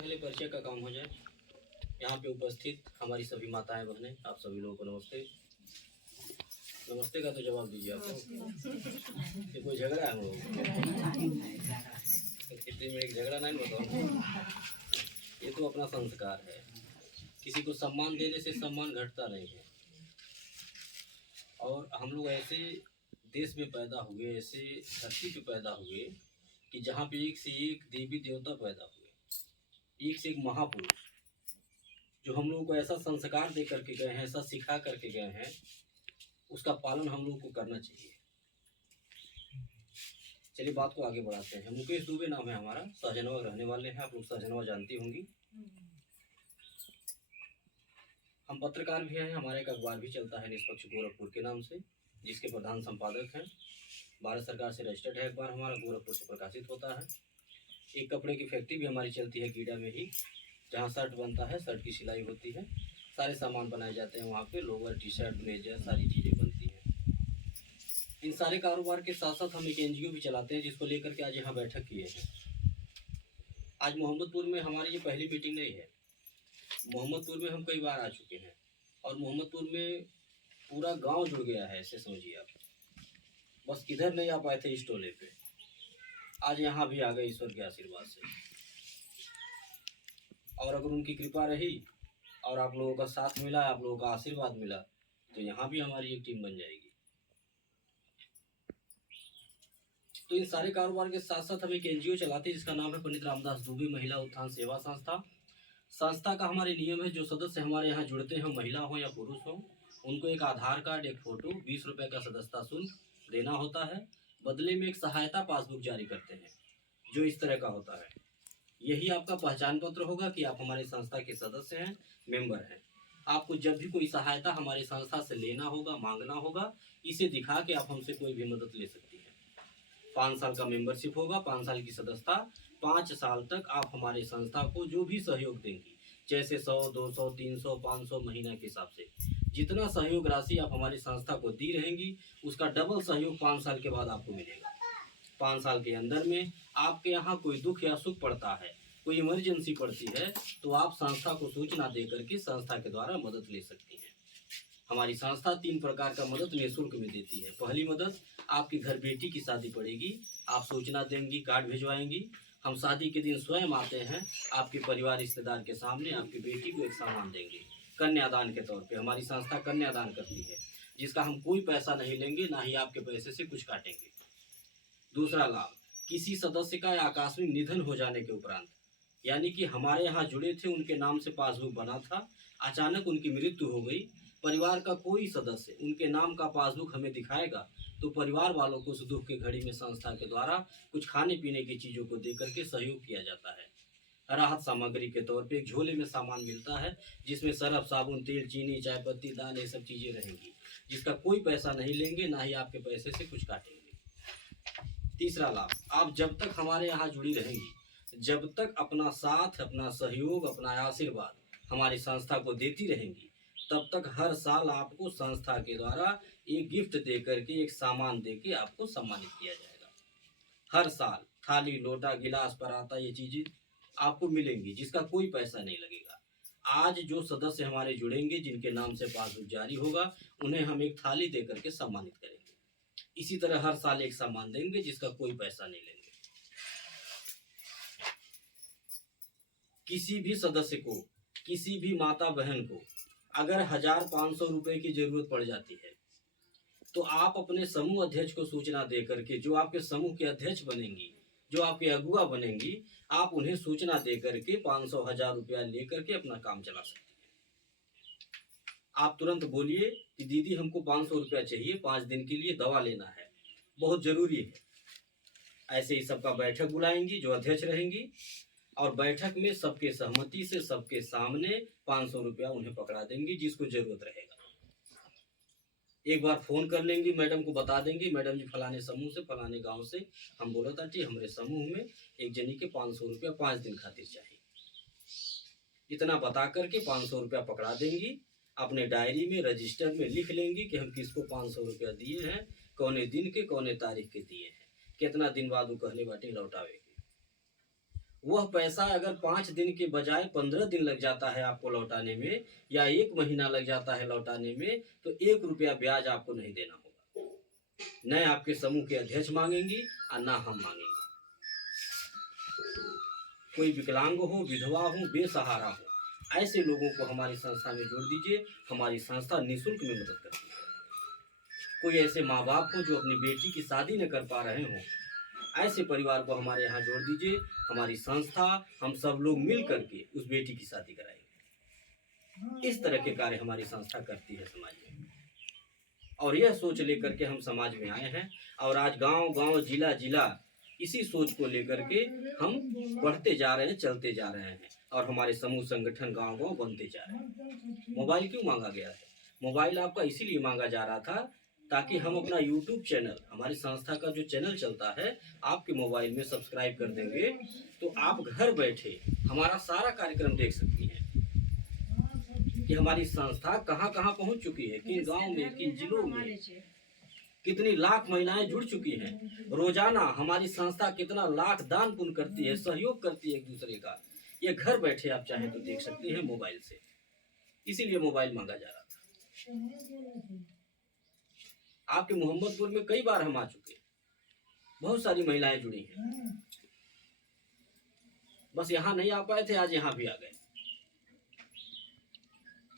पहले परिचय का काम हो जाए। यहाँ पे उपस्थित हमारी सभी माताएं बहनें, आप सभी लोगों को नमस्ते। नमस्ते का तो जवाब दीजिए आप। ये कोई झगड़ा है हम लोग? इतने में एक झगड़ा नहीं बताओ। ये तो अपना संस्कार है। किसी को सम्मान देने से सम्मान घटता नहीं है। और हम लोग ऐसे देश में पैदा हुए, ऐसे धरती पे पैदा हुए कि जहाँ पे एक से एक देवी देवता पैदा हुए, एक से एक महापुरुष जो हम लोगों को ऐसा संस्कार दे करके गए हैं, ऐसा सिखा करके गए हैं, उसका पालन हम लोगों को करना चाहिए। चलिए बात को आगे बढ़ाते हैं। मुकेश दुबे नाम है हमारा, सहजनवा रहने वाले हैं। आप लोग सहजनवा जानती होंगी। हम पत्रकार भी हैं। हमारा एक अखबार भी चलता है निष्पक्ष गोरखपुर के नाम से, जिसके प्रधान संपादक हैं। भारत सरकार से रजिस्टर्ड है अखबार हमारा, गोरखपुर से प्रकाशित होता है। एक कपड़े की फैक्ट्री भी हमारी चलती है गीडा में ही, जहाँ शर्ट बनता है, शर्ट की सिलाई होती है, सारे सामान बनाए जाते हैं वहाँ पे, लोअर टी शर्ट ब्लेजर सारी चीज़ें बनती हैं। इन सारे कारोबार के साथ साथ हम एक NGO भी चलाते हैं, जिसको लेकर के आज यहाँ बैठक किए हैं। आज मोहम्मदपुर में हमारी ये पहली मीटिंग नहीं है। मोहम्मदपुर में हम कई बार आ चुके हैं और मोहम्मदपुर में पूरा गांव जुड़ गया है, ऐसे समझिए आप। बस इधर नहीं आ पाए थे इस टोले पे, आज यहाँ भी आ गए ईश्वर के आशीर्वाद से। और अगर उनकी कृपा रही और आप लोगों का साथ मिला, आप लोगों का आशीर्वाद मिला, तो यहाँ भी हमारी एक टीम बन जाएगी। तो इन सारे कारोबार के साथ साथ हम एक NGO चलाते हैं जिसका नाम है पंडित रामदास दुबे महिला उत्थान सेवा संस्था। संस्था का हमारे नियम है, जो सदस्य हमारे यहाँ जुड़ते हैं, महिला हो या पुरुष हो, उनको एक आधार कार्ड, एक फोटो, 20 रुपये का सदस्यता शुल्क देना होता है। बदले में एक सहायता पासबुक जारी करते हैं, जो इस तरह का होता है। यही आपका पहचान पत्र होगा कि आप हमारी संस्था के सदस्य हैं, मेंबर हैं। आपको जब भी कोई सहायता हमारी संस्था से लेना होगा, मांगना होगा, इसे दिखा के आप हमसे कोई भी मदद ले सकती हैं। 5 साल का मेंबरशिप होगा, 5 साल की सदस्यता। 5 साल तक आप हमारे संस्था को जो भी सहयोग देंगी, जैसे 100, 200, 300, 500 महीना के हिसाब से जितना सहयोग राशि आप हमारी संस्था को दी रहेंगी, उसका डबल सहयोग 5 साल के बाद आपको मिलेगा। 5 साल के अंदर में आपके यहाँ कोई दुख या सुख पड़ता है, कोई इमरजेंसी पड़ती है, तो आप संस्था को सूचना दे करके संस्था के द्वारा मदद ले सकती हैं। हमारी संस्था 3 प्रकार का मदद निःशुल्क में देती है। पहली मदद, आपके घर बेटी की शादी पड़ेगी, आप सूचना देंगी, कार्ड भिजवाएंगी, हम शादी के दिन स्वयं आते हैं, आपके परिवार रिश्तेदार के सामने आपकी बेटी को एक सामान देंगे कन्यादान के तौर पे। हमारी संस्था कन्यादान करती है, जिसका हम कोई पैसा नहीं लेंगे, ना ही आपके पैसे से कुछ काटेंगे। दूसरा लाभ, किसी सदस्य का आकस्मिक निधन हो जाने के उपरांत, यानी कि हमारे यहाँ जुड़े थे, उनके नाम से पासबुक बना था, अचानक उनकी मृत्यु हो गई, परिवार का कोई सदस्य उनके नाम का पासबुक हमें दिखाएगा, तो परिवार वालों को उस दुख के घड़ी में संस्था के द्वारा कुछ खाने पीने की चीज़ों को दे करके सहयोग किया जाता है। राहत सामग्री के तौर पे एक झोले में सामान मिलता है, जिसमें सरफ, साबुन, तेल, चीनी, चाय पत्ती, दाल, ये सब चीज़ें रहेंगी, जिसका कोई पैसा नहीं लेंगे, ना ही आपके पैसे से कुछ काटेंगे। तीसरा लाभ, आप जब तक हमारे यहाँ जुड़ी रहेंगी, जब तक अपना साथ, अपना सहयोग, अपना आशीर्वाद हमारी संस्था को देती रहेंगी, तब तक हर साल आपको संस्था के द्वारा एक गिफ्ट दे करके, एक सामान दे के आपको सम्मानित किया जाएगा। हर साल थाली, लोटा, गिलास, पराता, ये चीज़ें आपको मिलेंगी, जिसका कोई पैसा नहीं लगेगा। आज जो सदस्य हमारे जुड़ेंगे, जिनके नाम से पासबुक जारी होगा, उन्हें हम एक थाली दे करके सम्मानित करेंगे। इसी तरह हर साल एक सामान देंगे, जिसका कोई पैसा नहीं लेंगे। किसी भी सदस्य को, किसी भी माता बहन को अगर 1500 रुपए की जरूरत पड़ जाती है, तो आप अपने समूह अध्यक्ष को सूचना दे करके, जो आपके समूह के अध्यक्ष बनेंगी, जो आपके अगुआ बनेंगी, आप उन्हें सूचना दे करके 500, 1000 रुपया ले करके अपना काम चला सकते हैं। आप तुरंत बोलिए कि दीदी हमको 500 रुपया चाहिए, 5 दिन के लिए दवा लेना है, बहुत जरूरी है। ऐसे ही सबका बैठक बुलाएंगी, जो अध्यक्ष रहेंगी, और बैठक में सबके सहमति से, सबके सामने 500 रुपया उन्हें पकड़ा देंगी, जिसको जरूरत रहेगा। एक बार फोन कर लेंगी, मैडम को बता देंगे, मैडम जी फलाने समूह से, फलाने गांव से हम बोला था जी, हमारे समूह में एक जनी के 500 रुपया 5 दिन खातिर चाहिए। इतना बता करके 500 रुपया पकड़ा देंगी, अपने डायरी में, रजिस्टर में लिख लेंगी कि हम किसको 500 रुपया दिए हैं, कौने दिन के, कौने तारीख के दिए हैं, कितना दिन बाद वो कहले बाटे लौटावे। वह पैसा अगर 5 दिन के बजाय 15 दिन लग जाता है आपको लौटाने में, या 1 महीना लग जाता है लौटाने में, तो 1 रुपया ब्याज आपको नहीं देना होगा। न आपके समूह के अध्यक्ष मांगेंगी और ना हम मांगेंगे। कोई विकलांग हो, विधवा हो, बेसहारा हो, ऐसे लोगों को हमारी संस्था में जोड़ दीजिए। हमारी संस्था निःशुल्क में मदद करती है। कोई ऐसे माँ बाप हो जो अपनी बेटी की शादी न कर पा रहे हों, ऐसे परिवार को हमारे यहाँ जोड़ दीजिए। हमारी संस्था, हम सब लोग मिल करके उस बेटी की शादी कराएंगे। इस तरह के कार्य हमारी संस्था करती है समाज में, और यह सोच लेकर के हम समाज में आए हैं। और आज गांव गांव, जिला जिला इसी सोच को लेकर के हम बढ़ते जा रहे हैं, चलते जा रहे हैं, और हमारे समूह संगठन गांव गांव बनते जा रहे हैं। मोबाइल क्यों मांगा गया है? मोबाइल आपका इसीलिए मांगा जा रहा था ताकि हम अपना यूट्यूब चैनल, हमारी संस्था का जो चैनल चलता है, आपके मोबाइल में सब्सक्राइब कर देंगे तो आप घर बैठे हमारा सारा कार्यक्रम देख सकती हैं कि हमारी संस्था कहाँ कहाँ पहुँच चुकी है, किन गाँव में, किन जिलों में कितनी लाख महिलाएं जुड़ चुकी हैं। रोजाना हमारी संस्था कितना लाख दान पुण्य करती है, सहयोग करती है एक दूसरे का। ये घर बैठे आप चाहे तो देख सकते हैं मोबाइल से। इसीलिए मोबाइल मांगा जा रहा था। आपके मोहम्मदपुर में कई बार हम आ चुके हैं, बहुत सारी महिलाएं जुड़ी हैं, बस यहाँ नहीं आ पाए थे, आज यहाँ भी आ गए।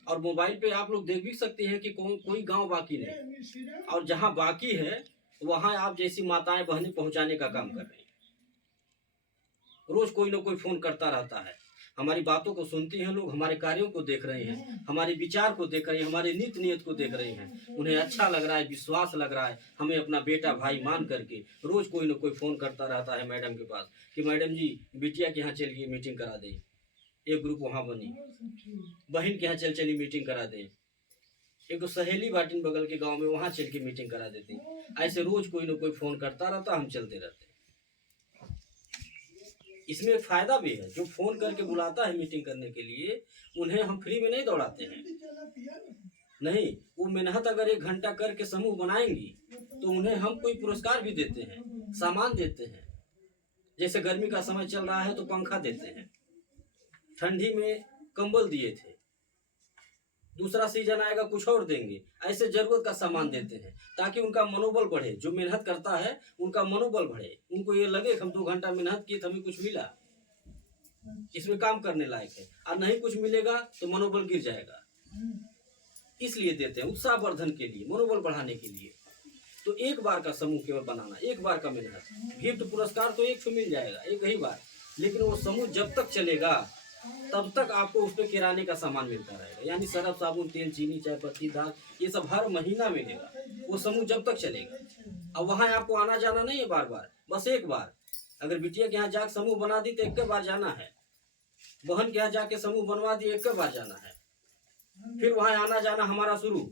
और मोबाइल पे आप लोग देख भी सकते हैं कि कोई गांव बाकी नहीं, और जहां बाकी है वहां आप जैसी माताएं बहनें पहुंचाने का काम कर रही हैं। रोज कोई ना कोई फोन करता रहता है, हमारी बातों को सुनती हैं लोग, हमारे कार्यों को देख रहे हैं, हमारे विचार को देख रहे हैं, हमारे नीत नियत को देख रहे हैं। उन्हें अच्छा लग रहा है, विश्वास लग रहा है, हमें अपना बेटा भाई मान करके रोज कोई ना कोई फोन करता रहता है मैडम के पास कि मैडम जी बिटिया के यहाँ चलिए मीटिंग करा दें, एक ग्रुप वहाँ बनी, बहन के यहाँ चली मीटिंग करा दें, एक तो सहेली बाटिन बगल के गांव में वहाँ चल के मीटिंग करा देती। ऐसे रोज कोई ना कोई फोन करता रहता, हम चलते रहते। इसमें एक फायदा भी है, जो फोन करके बुलाता है मीटिंग करने के लिए, उन्हें हम फ्री में नहीं दौड़ाते हैं। नहीं, वो मेहनत अगर 1 घंटा करके समूह बनाएंगी तो उन्हें हम कोई पुरस्कार भी देते हैं, सामान देते हैं। जैसे गर्मी का समय चल रहा है तो पंखा देते हैं, ठंडी में कंबल दिए थे, दूसरा सीजन आएगा कुछ और देंगे। ऐसे जरूरत का सामान देते हैं ताकि उनका मनोबल बढ़े, जो मेहनत करता है उनका मनोबल बढ़े, उनको ये लगे हम 2 घंटा मेहनत किए तो हमें कुछ मिला, इसमें काम करने लायक है। और नहीं कुछ मिलेगा तो मनोबल गिर जाएगा, इसलिए देते हैं, उत्साहवर्धन के लिए, मनोबल बढ़ाने के लिए। तो एक बार का समूह केवल बनाना, एक बार का मेहनत, गिफ्ट पुरस्कार तो एक मिल जाएगा एक ही बार, लेकिन वो समूह जब तक चलेगा तब तक आपको उस पर किराने का सामान मिलता रहेगा, यानी सरफ, साबुन, तेल, चीनी, चाय पत्ती, दाल, ये सब हर महीना मिलेगा, वो समूह जब तक चलेगा। अब वहाँ आपको आना जाना नहीं है बार बार, बस एक बार। अगर बिटिया के यहाँ जाकर समूह बना दी तो एक बार जाना है, बहन के यहाँ जाके समूह बनवा दी एक बार जाना है, फिर वहाँ आना जाना हमारा शुरू।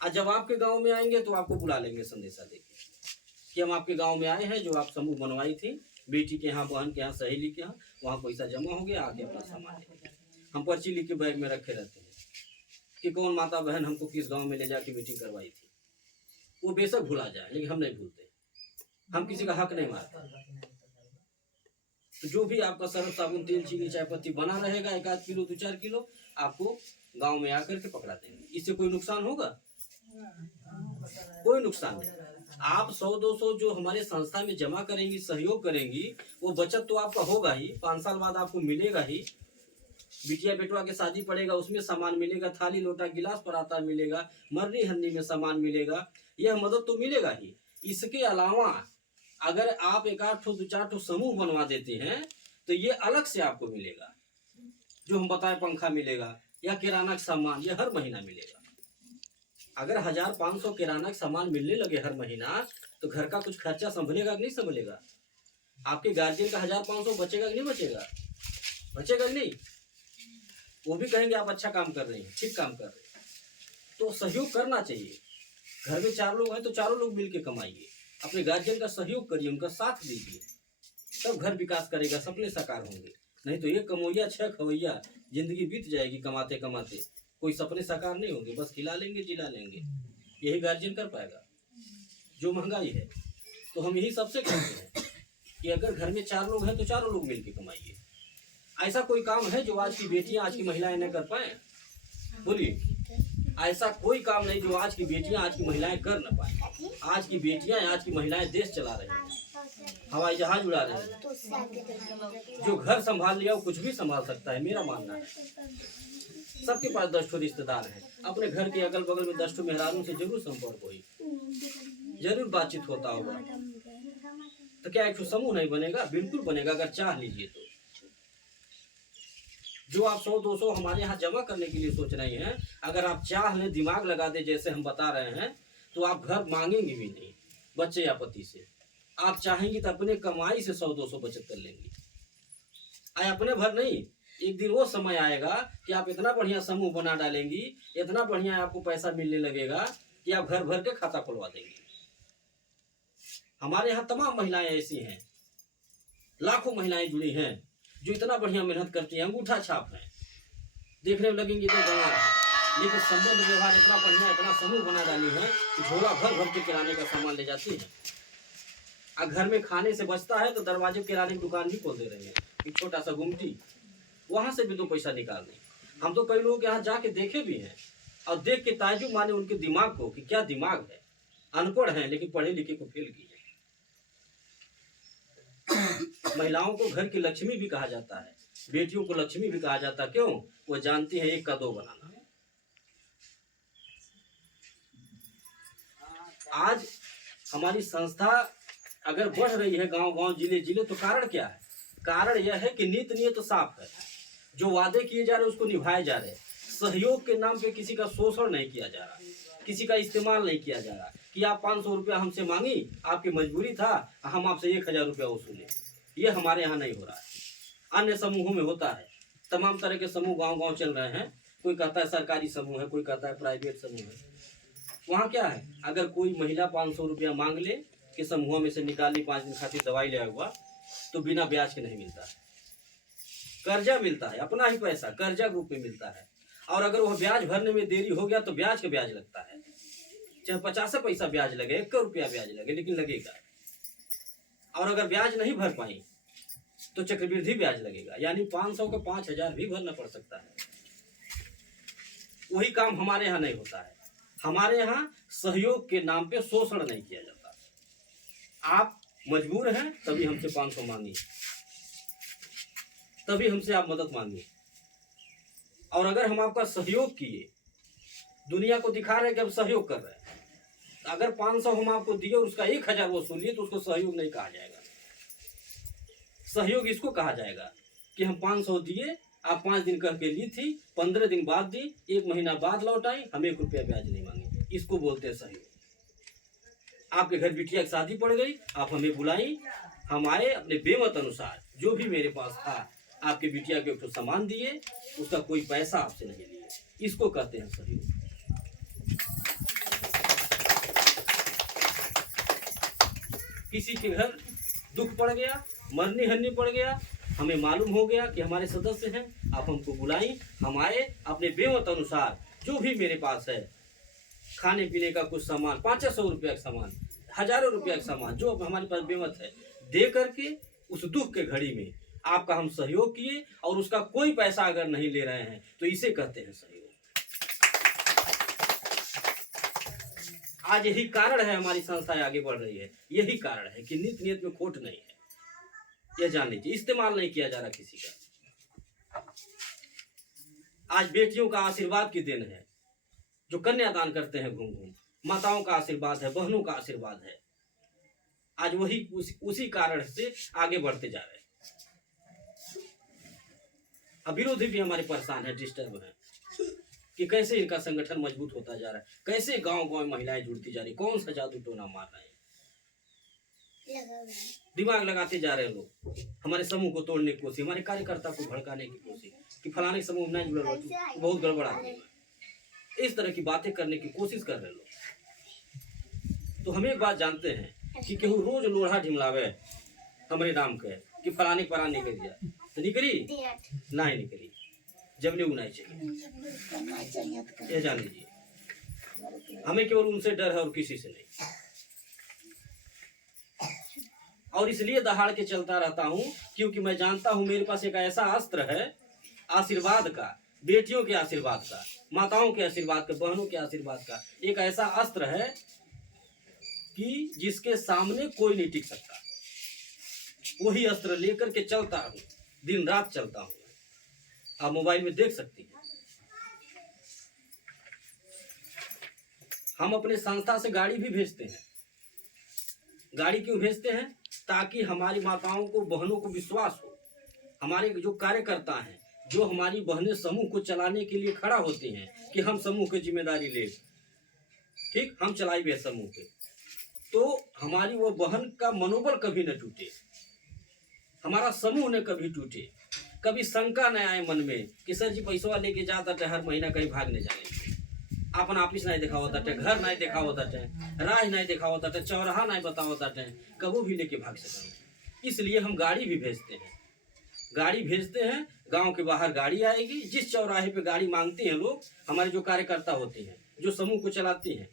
आज जब आपके गाँव में आएंगे तो आपको बुला लेंगे संदेशा देके कि हम आपके गाँव में आए हैं, जो आप समूह बनवाई थी, बेटी के यहाँ, बहन के यहाँ, सहेली के यहाँ, वहाँ पैसा जमा हो गया, आके अपना सामान ले। हम पर्ची लिख के बैग में रखे रहते हैं कि कौन माता बहन हमको किस गांव में ले जाके मीटिंग करवाई थी। वो बेशक भुला जाए, लेकिन हम नहीं भूलते, हम किसी का हक नहीं मारते। तो जो भी आपका सरफ, साबुन, तेल, चीनी, चाय पत्ती बना रहेगा, 1-8 किलो 2-4 किलो आपको गाँव में आकर के पकड़ा देंगे। इससे कोई नुकसान होगा? कोई नुकसान नहीं। आप 100-200 जो हमारे संस्था में जमा करेंगी, सहयोग करेंगी, वो बचत तो आपका होगा ही, 5 साल बाद आपको मिलेगा ही। बिटिया बेटवा के शादी पड़ेगा उसमें सामान मिलेगा, थाली लोटा गिलास पराता मिलेगा, मरनी हरनी में सामान मिलेगा, यह मदद तो मिलेगा ही। इसके अलावा अगर आप 1-8 2-4 समूह बनवा देते हैं तो ये अलग से आपको मिलेगा, जो हम बताए, पंखा मिलेगा या किराना का सामान, ये हर महीना मिलेगा। अगर 1500 किराना का सामान मिलने लगे हर महीना तो घर का कुछ खर्चा संभलेगा कि नहीं संभलेगा? आपके गार्जियन का 1500 बचेगा कि नहीं बचेगा? बचेगा कि नहीं? वो भी कहेंगे आप अच्छा काम कर रहे हैं, ठीक काम कर रहे हैं। तो सहयोग करना चाहिए। घर में 4 लोग हैं तो चारों लोग मिलकर कमाइए, अपने गार्जियन का सहयोग करिए, उनका साथ दीजिए, तब घर विकास करेगा, सपने साकार होंगे। नहीं तो एक कमोइया 6 खवैया जिंदगी बीत जाएगी कमाते कमाते, कोई सपने साकार नहीं होंगे, बस खिला लेंगे जिला लेंगे। यही गार्जियन कर पाएगा? जो महंगाई है, तो हम यही सबसे कहते हैं कि अगर घर में 4 लोग हैं तो चारों लोग मिलकर कमाइए। ऐसा कोई काम है जो आज की बेटियां, आज की महिलाएं न कर पाए? बोलिए, ऐसा कोई काम नहीं जो आज की बेटियां, आज की महिलाएं कर न पाए। आज की बेटियां, आज की महिलाएं देश चला रही हैं, हवाई जहाज उड़ा रही हैं। जो घर संभाल लिया वो कुछ भी संभाल सकता है, मेरा मानना है। सबके पास 10 ठो रिश्तेदार हैं, अपने घर के अगल बगल में 10 ठो मेहरारों से जरूर संपर्क होई, जरूर बातचीत होता होगा। तो क्या एक समूह नहीं बनेगा? बिल्कुल बनेगा, अगर चाह लीजिए तो। जो आप 100-200 हमारे यहाँ जमा करने के लिए सोच रही हैं, अगर आप चाह लें, दिमाग लगा दे जैसे हम बता रहे हैं, तो आप घर मांगेंगे भी नहीं बच्चे या पति से। आप चाहेंगी तो अपने कमाई से 100-200 बचत कर लेंगी। आए अपने भर नहीं, एक दिन वो समय आएगा कि आप इतना बढ़िया समूह बना डालेंगी, इतना बढ़िया आपको पैसा मिलने लगेगा कि आप घर भर के खाता खुलवा देंगे। हमारे यहाँ तमाम महिलाएं ऐसी हैं, लाखों महिलाएं जुड़ी हैं जो इतना बढ़िया मेहनत करती हैं, अंगूठा छाप है, देखने में लगेंगी तो गंवार है, लेकिन संबंध व्यवहार इतना बढ़िया, इतना समूह बना डाली है कि झोला भर भर के किराने का सामान ले जाती है। अगर घर में खाने से बचता है तो दरवाजे किराने की दुकान भी खोल दे रहे हैं, एक छोटा सा गुमटी, वहां से भी 2 पैसा निकाल दें। हम तो कई लोगों के यहाँ जाके देखे भी हैं और देख के ताज्जुब माने उनके दिमाग को कि क्या दिमाग है। अनपढ़ हैं लेकिन पढ़े लिखे को फेल किए। महिलाओं को घर की लक्ष्मी भी कहा जाता है, बेटियों को लक्ष्मी भी कहा जाता है। क्यों? वो जानती है 1 का 2 बनाना। आज हमारी संस्था अगर बढ़ रही है गांव गांव, जिले जिले, तो कारण क्या है? कारण यह है कि नीत नियत तो साफ है, जो वादे किए जा रहे उसको निभाए जा रहे। सहयोग के नाम पे किसी का शोषण नहीं किया जा रहा, किसी का इस्तेमाल नहीं किया जा रहा कि आप 500 रुपया हमसे मांगी, आपकी मजबूरी था, हम आपसे 1000 रुपया वसूले। ये हमारे यहाँ नहीं हो रहा है। अन्य समूहों में होता है, तमाम तरह के समूह गांव गांव चल रहे हैं। कोई कहता है सरकारी समूह है, कोई कहता है प्राइवेट समूह है। वहाँ क्या है, अगर कोई महिला 500 रुपया मांग ले कि समूह में से निकाल ली, 5 दिन खातिर दवाई ले हुआ, तो बिना ब्याज के नहीं मिलता है, कर्जा मिलता है, अपना ही पैसा कर्जा रूप में मिलता है। और अगर वह ब्याज भरने में देरी हो गया तो ब्याज का ब्याज लगता है, चाहे 50 पैसा ब्याज लगे, 1 रुपया ब्याज लगे, लेकिन लगेगा। और अगर ब्याज नहीं भर पाई तो चक्रवृद्धि ब्याज लगेगा, यानी 500 का 5000 भी भरना पड़ सकता है। वही काम हमारे यहाँ नहीं होता है। हमारे यहाँ सहयोग के नाम पे शोषण नहीं किया जाता। आप मजबूर हैं तभी हमसे 500 मांगिए, तभी हमसे आप मदद मांगिए। और अगर हम आपका सहयोग किए, दुनिया को दिखा रहे हैं कि हम सहयोग कर रहे हैं, अगर 500 हम आपको दिए और उसका 1000 वसूलिए तो उसको सहयोग नहीं कहा जाएगा। सहयोग इसको कहा जाएगा कि हम 500 दिए, आप 5 दिन कह के ली थी, 15 दिन बाद दी, 1 महीना बाद लौटाई, हम 1 रुपया ब्याज नहीं मांगे, इसको बोलते हैं सहयोग। आपके घर बिटिया की शादी पड़ गई, आप हमें बुलाई, हम आए, अपने बेमत अनुसार जो भी मेरे पास था आपके बिटिया के कुछ सामान दिए, उसका कोई पैसा आपसे नहीं लिए, इसको कहते हैं सहयोग। किसी के घर दुख पड़ गया, मरनी हरनी पड़ गया, हमें मालूम हो गया कि हमारे सदस्य हैं, आप हमको बुलाई, हम आए, अपने बेमत अनुसार जो भी मेरे पास है, खाने पीने का कुछ सामान, 500 रुपया का सामान, हजारों रुपया का सामान, जो हमारे पास बेमत है, दे करके उस दुख के घड़ी में आपका हम सहयोग किए, और उसका कोई पैसा अगर नहीं ले रहे हैं तो इसे कहते हैं सहयोग। आज यही कारण है हमारी संस्थाएं आगे बढ़ रही है, यही कारण है कि नीत नियत में खोट नहीं है, यह जान लीजिए। इस्तेमाल नहीं किया जा रहा किसी का। आज बेटियों का आशीर्वाद की देन है, जो कन्यादान करते हैं घूम घूम, माताओं का आशीर्वाद है, बहनों का आशीर्वाद है। आज वही उसी कारण से आगे बढ़ते जा रहे हैं। अब विरोधी भी हमारे परेशान है, डिस्टर्ब है कि कैसे इनका संगठन मजबूत होता जा रहा है, कैसे गांव गांव महिलाएं जुड़ती जा रही, कौन सा जादू टोना मार रहे हैं, दिमाग लगाते जा रहे हैं लोग, हमारे समूह को तोड़ने की कोशिश, हमारे कार्यकर्ता को भड़काने की कोशिश कि फलाने समूह में नहीं जुड़ा, बहुत गड़बड़ा है, इस तरह की बातें करने की कोशिश कर रहे लोग। तो हम एक बात जानते हैं कि केहू रोज लोढ़ा ढिमलावे हमारे नाम के कि फलाने परा निकल गया, तो निकली नहीं निकली, जब नहीं उगना चाहिए, ये जान लीजिए। हमें केवल उनसे डर है और किसी से नहीं। और इसलिए दहाड़ के चलता रहता हूँ क्योंकि मैं जानता हूँ मेरे पास एक ऐसा अस्त्र है आशीर्वाद का, बेटियों के आशीर्वाद का, माताओं के आशीर्वाद का, बहनों के आशीर्वाद का एक ऐसा अस्त्र है कि जिसके सामने कोई नहीं टिक सकता। वही अस्त्र लेकर के चलता हूँ, दिन रात चलता हूँ। आप मोबाइल में देख सकती हैं। हम अपने संस्था से गाड़ी भी भेजते हैं। गाड़ी क्यों भेजते हैं? ताकि हमारी माताओं को, बहनों को विश्वास हो। हमारे जो कार्यकर्ता हैं, जो हमारी बहनें समूह को चलाने के लिए खड़ा होते हैं कि हम समूह की जिम्मेदारी ले, ठीक, हम चलाई भी समूह के, तो हमारी वो बहन का मनोबल कभी न टूटे, हमारा समूह न कभी टूटे, कभी शंका न आए मन में कि सर जी पैसा लेके जाता थे हर महीना कहीं भागने जाने, अपन ऑफिस नहीं देखा होता थे, घर नहीं देखा होता थे, राह नहीं देखा होता थे, चौराहा नहीं बता होता थे, कबू भी लेके भाग सकें। इसलिए हम गाड़ी भी भेजते हैं। गाड़ी भेजते हैं, गांव के बाहर गाड़ी आएगी, जिस चौराहे पे गाड़ी मांगते हैं लोग, हमारे जो कार्यकर्ता होते हैं, जो समूह को चलाते हैं,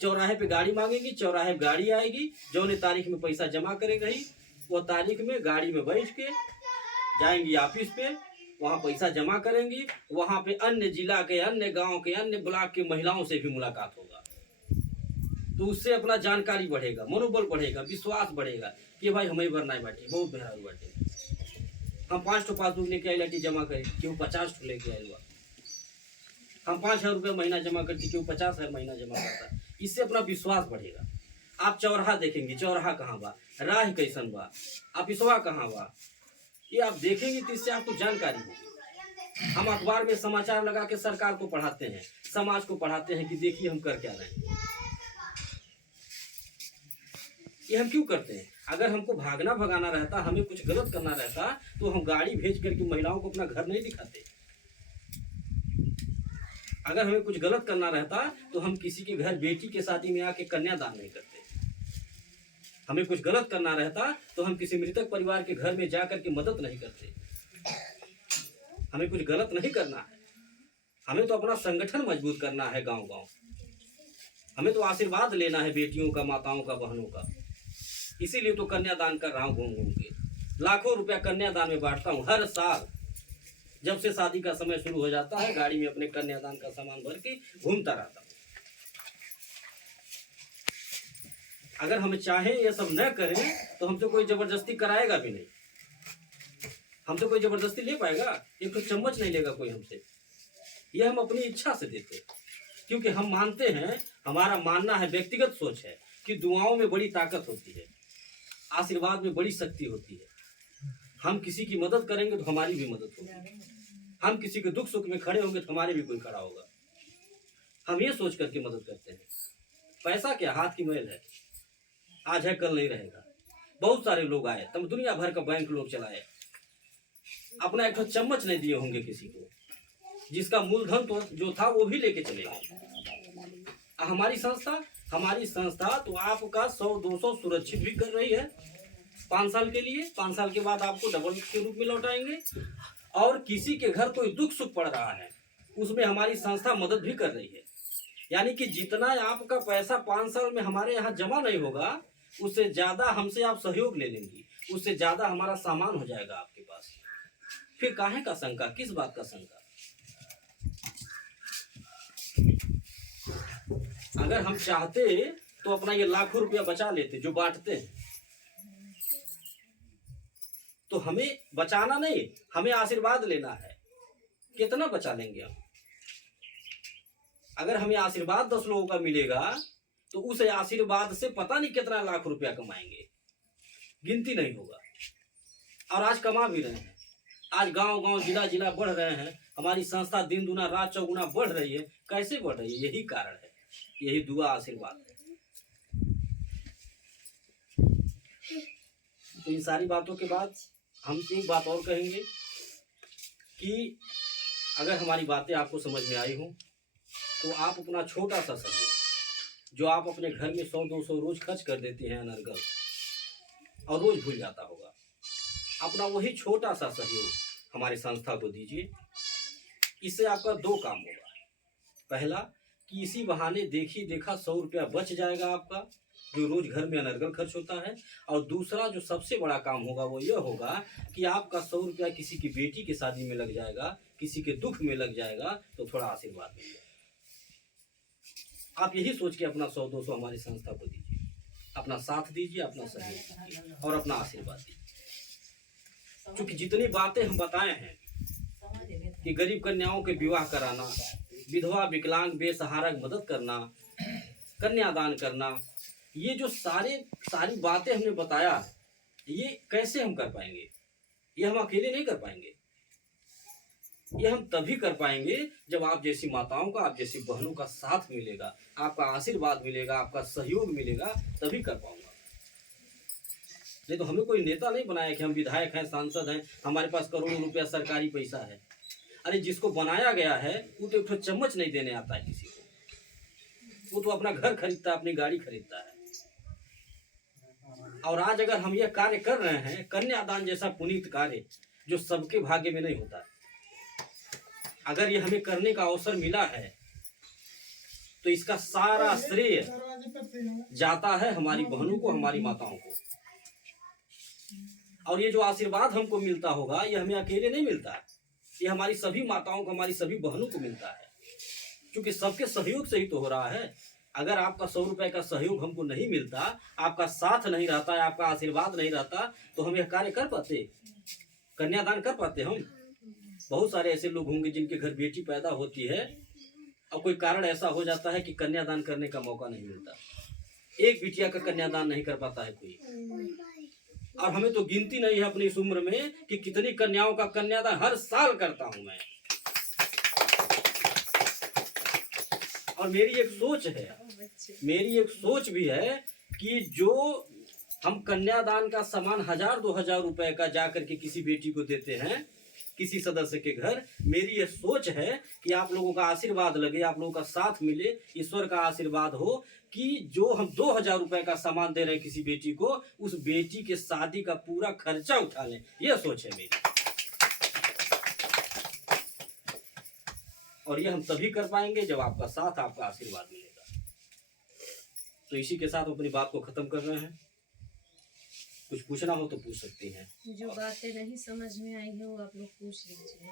चौराहे पे गाड़ी मांगेगी, चौराहे पे गाड़ी आएगी, जो ने तारीख में पैसा जमा करेगा ही, वो तारीख में गाड़ी में बैठ के जाएंगी ऑफिस पे, वहाँ पैसा जमा करेंगी। वहाँ पे अन्य जिला के, अन्य गांव के, अन्य ब्लॉक के महिलाओं से भी मुलाकात होगा, तो उससे अपना जानकारी बढ़ेगा, मनोबल बढ़ेगा, विश्वास बढ़ेगा कि भाई हमें भरना है बाटी, बहुत बेहतर बाटी, हम 5 ठो पासबुक लेके आई लाठी जमा करें, क्यों 50 ठो लेके आए हुआ, हम 5,000 रुपया महीना जमा करती, क्यों 50,000 महीना जमा करता। इससे अपना विश्वास बढ़ेगा। आप चौराहा देखेंगे, चौराहा कहाँ बा, राह कैसन बा, ऑफिसवा कहाँ बा, ये आप देखेंगे तो इससे आपको जानकारी होगी। हम अखबार में समाचार लगा के सरकार को पढ़ाते हैं, समाज को पढ़ाते हैं कि देखिए हम कर क्या रहे हैं। ये हम क्यों करते हैं? अगर हमको भागना भगाना रहता, हमें कुछ गलत करना रहता, तो हम गाड़ी भेज करके महिलाओं को अपना घर नहीं दिखाते। अगर हमें कुछ गलत करना रहता तो हम किसी के घर बेटी के शादी में आके कन्यादान नहीं करते। हमें कुछ गलत करना रहता तो हम किसी मृतक परिवार के घर में जाकर के मदद नहीं करते। हमें कुछ गलत नहीं करना है, हमें तो अपना संगठन मजबूत करना है गांव गांव। हमें तो आशीर्वाद लेना है बेटियों का, माताओं का, बहनों का। इसीलिए तो कन्यादान कर रहा हूँ, घूम घूम के लाखों रुपया कन्यादान में बांटता हूँ हर साल। जब से शादी का समय शुरू हो जाता है, गाड़ी में अपने कन्यादान का सामान भर के घूमता रहता हूँ। अगर हम चाहें ये सब न करें तो हमसे कोई जबरदस्ती कराएगा भी नहीं, हमसे कोई जबरदस्ती ले पाएगा? एक तो चम्मच नहीं लेगा कोई हमसे। ये हम अपनी इच्छा से देते, क्योंकि हम मानते हैं, हमारा मानना है, व्यक्तिगत सोच है कि दुआओं में बड़ी ताकत होती है, आशीर्वाद में बड़ी शक्ति होती है। हम किसी की मदद करेंगे तो हमारी भी मदद होगी, हम किसी के दुख सुख में खड़े होंगे तो हमारे भी कोई खड़ा होगा। हम ये सोच करके मदद करते हैं। पैसा क्या, हाथ की मैल है, आज है कल नहीं रहेगा। बहुत सारे लोग आए, तब दुनिया भर का बैंक लोग चलाए, अपना एक चम्मच नहीं दिए होंगे किसी को, जिसका मूलधन तो जो था वो भी लेके चले गए। हमारी संस्था तो आपका 100-200 सुरक्षित भी कर रही है 5 साल के लिए। 5 साल के बाद आपको डबल के रूप में लौटाएंगे। और किसी के घर कोई दुख सुख पड़ रहा है, उसमें हमारी संस्था मदद भी कर रही है। यानी कि जितना आपका पैसा 5 साल में हमारे यहाँ जमा नहीं होगा, उससे ज्यादा हमसे आप सहयोग ले लेंगी, उससे ज्यादा हमारा सामान हो जाएगा आपके पास। फिर काहे का शंका, किस बात का शंका? अगर हम चाहते तो अपना ये लाखों रुपया बचा लेते जो बांटते हैं। तो हमें बचाना नहीं, हमें आशीर्वाद लेना है। कितना बचा लेंगे हम? अगर हमें आशीर्वाद 10 लोगों का मिलेगा तो उस आशीर्वाद से पता नहीं कितना लाख रुपया कमाएंगे, गिनती नहीं होगा। और आज कमा भी रहे हैं, आज गांव गांव, जिला जिला बढ़ रहे हैं। हमारी संस्था दिन दुना रात चौगुना बढ़ रही है। कैसे बढ़ रही है? यही कारण है, यही दुआ, आशीर्वाद है। तो इन सारी बातों के बाद हम एक बात और कहेंगे कि अगर हमारी बातें आपको समझ में आई हो तो आप अपना छोटा सा सहयोग, जो आप अपने घर में 100-200 रोज खर्च कर देते हैं अनर्गल, और रोज भूल जाता होगा, अपना वही छोटा सा सहयोग हमारी संस्था को दीजिए। इससे आपका 2 काम होगा। पहला कि इसी बहाने देखा 100 रुपया बच जाएगा आपका, जो रोज घर में अनर्गल खर्च होता है। और दूसरा जो सबसे बड़ा काम होगा वो ये होगा कि आपका 100 रुपया किसी की बेटी की शादी में लग जाएगा, किसी के दुख में लग जाएगा, तो थोड़ा आशीर्वाद मिल जाएगा। आप यही सोच के अपना 100-200 हमारी संस्था को दीजिए, अपना साथ दीजिए, अपना सहयोग दीजिए और अपना आशीर्वाद दीजिए। क्योंकि जितनी बातें हम बताए हैं कि गरीब कन्याओं के विवाह कराना, विधवा विकलांग बेसहारा की मदद करना, कन्यादान करना, ये जो सारी बातें हमने बताया, ये कैसे हम कर पाएंगे? ये हम अकेले नहीं कर पाएंगे। ये हम तभी कर पाएंगे जब आप जैसी माताओं का, आप जैसी बहनों का साथ मिलेगा, आपका आशीर्वाद मिलेगा, आपका सहयोग मिलेगा, तभी कर पाऊंगा। नहीं तो हमें कोई नेता नहीं बनाया कि हम विधायक हैं, सांसद हैं, हमारे पास करोड़ों रुपया सरकारी पैसा है। अरे जिसको बनाया गया है वो तो एक ठो चम्मच नहीं देने आता है किसी को। वो तो अपना घर खरीदता है, अपनी गाड़ी खरीदता है। और आज अगर हम ये कार्य कर रहे हैं, कन्यादान जैसा पुनीत कार्य जो सबके भाग्य में नहीं होता है, अगर ये हमें करने का अवसर मिला है तो इसका सारा श्रेय जाता है हमारी बहनों को, हमारी माताओं को। और ये जो आशीर्वाद हमको मिलता होगा, ये हमें अकेले नहीं मिलता, ये हमारी सभी माताओं को, हमारी सभी बहनों को मिलता है। क्योंकि सबके सहयोग से ही तो हो रहा है। अगर आपका 100 रुपए का सहयोग हमको नहीं मिलता, आपका साथ नहीं रहता, आपका आशीर्वाद नहीं रहता, तो हम यह कार्य कर पाते, कन्यादान कर पाते हम? बहुत सारे ऐसे लोग होंगे जिनके घर बेटी पैदा होती है और कोई कारण ऐसा हो जाता है कि कन्यादान करने का मौका नहीं मिलता। एक बिटिया का कन्यादान नहीं कर पाता है कोई। और हमें तो गिनती नहीं है अपनी इस उम्र में कि कितनी कन्याओं का कन्यादान हर साल करता हूं मैं। और मेरी एक सोच भी है कि जो हम कन्यादान का सामान 1000-2000 रुपए का जाकर के किसी बेटी को देते हैं, किसी सदस्य के घर, मेरी ये सोच है कि आप लोगों का आशीर्वाद लगे, आप लोगों का साथ मिले, ईश्वर का आशीर्वाद हो कि जो हम 2000 रुपए का सामान दे रहे हैं किसी बेटी को, उस बेटी के शादी का पूरा खर्चा उठा लें। ये सोच है मेरी। और ये हम तभी कर पाएंगे जब आपका साथ, आपका आशीर्वाद मिलेगा। तो इसी के साथ अपनी बात को खत्म कर रहे हैं। कुछ पूछना हो तो पूछ सकती हैं। जो बातें नहीं समझ में आई है वो आप लोग पूछ लीजिए।